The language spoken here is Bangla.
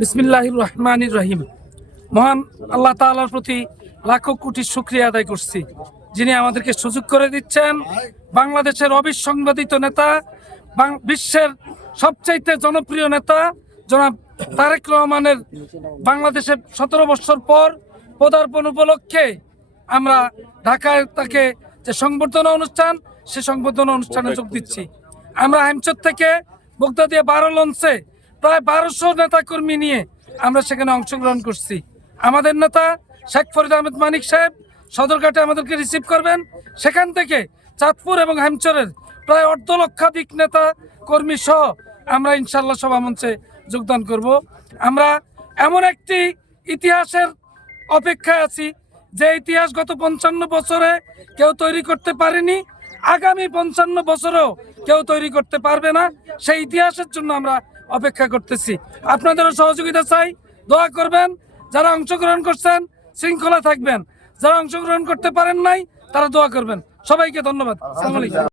বিসমিল্লাহির রহমানির রহিম। মহান আল্লাহ তাআলার প্রতি লাখো কোটি শুকরিয়া আদায় করছি, যিনি আমাদেরকে সুযোগ করে দিচ্ছেন। বাংলাদেশের অবিসংবাদিত নেতা, বিশ্বের সবচাইতে জনপ্রিয় নেতা জনাব তারেক রহমানের বাংলাদেশে 17 বছর পর পদার্পণ উপলক্ষে আমরা ঢাকায় তাকে যে সংবর্ধনা অনুষ্ঠান, সে সংবর্ধনা অনুষ্ঠানে যোগ দিচ্ছি। আমরা হেমচর থেকে বগদাদিয়া 12 লঞ্চে প্রায় 1200 নেতাকর্মী নিয়ে আমরা সেখানে অংশগ্রহণ করছি। আমাদের নেতা শেখ ফরিদ আহমেদ মানিক সাহেব সদরঘাটে আমাদেরকে রিসিভ করবেন। সেখান থেকে চাঁদপুর এবং হেমচরের প্রায় 1.5 লক্ষাধিক নেতা কর্মী সহ আমরা ইনশাল্লাহ সভামঞ্চে যোগদান করব। আমরা এমন একটি ইতিহাসের অপেক্ষায় আছি যে ইতিহাস গত 55 বছরে কেউ তৈরি করতে পারেনি, আগামী 55 বছরেও কেউ তৈরি করতে পারবে না। সেই ইতিহাসের জন্য আমরা অপেক্ষা করতেছি। আপনাদেরও সহযোগিতা চাই, দোয়া করবেন। যারা অংশগ্রহণ করছেন শৃঙ্খলা থাকবেন, যারা অংশগ্রহণ করতে পারেন নাই তারা দোয়া করবেন। সবাইকে ধন্যবাদ। আসসালামু আলাইকুম।